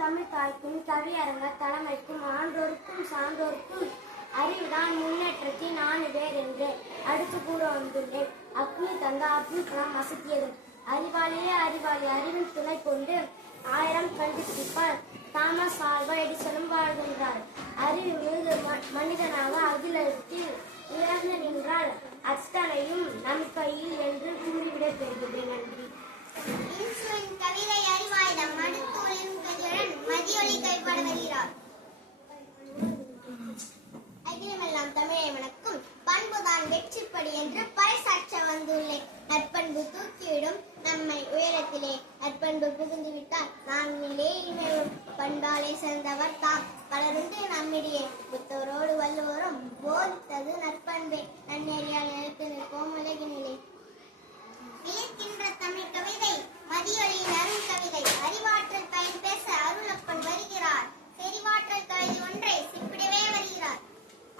தமிழ் தாய்க்கும் கவியரங்க தலைமைக்கும் ஆண்டோருக்கும் சான்றோருக்கும் அறிவுதான் முன்னேற்றத்தின் 4 பேர் என்று அடுத்து கூற வந்துள்ளேன். அக்னி தந்த அப்துல் கலாம் அசத்தியது. அறிவாளியே அறிவாளி, அறிவின் துணை கொண்டு 1000 கண்டுபிடிப்பார். Thomas Alva எடிசனும் வாழ்கின்றார். அறிவு மனிதனாக அகிலத்தில் உயர்ந்து நின்றால் அத்தனையும் நம் கையில் என்று கூறிவிடப் பெறுகிறேன். நன்றி. கவிதை அறிவாயுதம் மடுத்தூரின் கதியுடன் மதியொலி கைப்பட வருகிறார். அகிலமெல்லாம் தமிழை வணக்கும் பண்புதான் வெற்றிப்படி என்று பறைசாற்ற வந்துள்ளேன். நற்பண்பு தூக்கிவிடும் நம்மை உயரத்திலே, நற்பண்பு புகுந்துவிட்டால் நாம் இனிமேலும் பண்பாலே சிறந்தவர் தாம் பலருண்டு நம்மிடையே. புத்தவரோடு வள்ளுவரும் போதித்தது நற்பண்பே, நன்னெறியால் நிலைத்து நிற்போம் உலகினிலே. இயக்கின்ற தமிழ் கவிதை மதியொலியின் அருள் கவிதை. அறிவாற்றல் பயன் பேச அருளப்பன் வருகிறார். செறிவாற்றல் கவிதை ஒன்றை சிப்பிடவே வருகிறார்.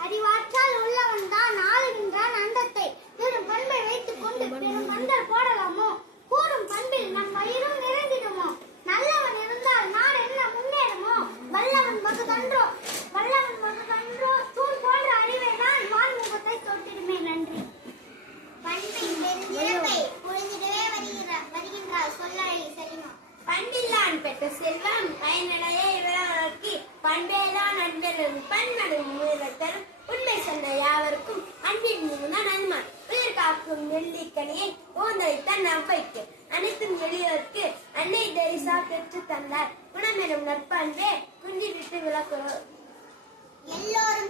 அறிவாற்றல் உள்ளவன் தான் ஆளுகின்றான் அண்டத்தை. பெரும் பண்பை வைத்துக் கொண்டு பெரும் பந்தல் போடலாமோ? கூறும் பண்பில் நம் வயிறும் நிறைந்திடுமோ? நல்லவன் இருந்தால் நாடு என்ன முன்னேறுமோ? வல்லவன் மகுதன்றோ தூண் போன்ற அறிவை தான் வான்முகத்தை தொட்டிடுமே. நன்றி. பண்பின் பெருந்திறப்பை புரிந்திடவே வருகின்றார் சொல்லழகி செலிமா. பண்பில்லான் பெற்ற செல்வம் பயனடைய இவரவருக்கு பண்பேதான் அன்பெனும் பன்மடும் முயலத்தரும் உண்மை சொன்ன யாவருக்கும் அன்பின் மிகுந்த நன்மை. உயிர் காக்கும் நெல்லிக்கனியை ஓந்தளித்தான் நம்பைக்கு அனைத்தும் எளியோருக்கு அன்னை தெரிசா பெற்று தந்தார். குணமெனும் நற்பண்பே குஞ்சிட்டு விளக்குறோம். எல்லோரும்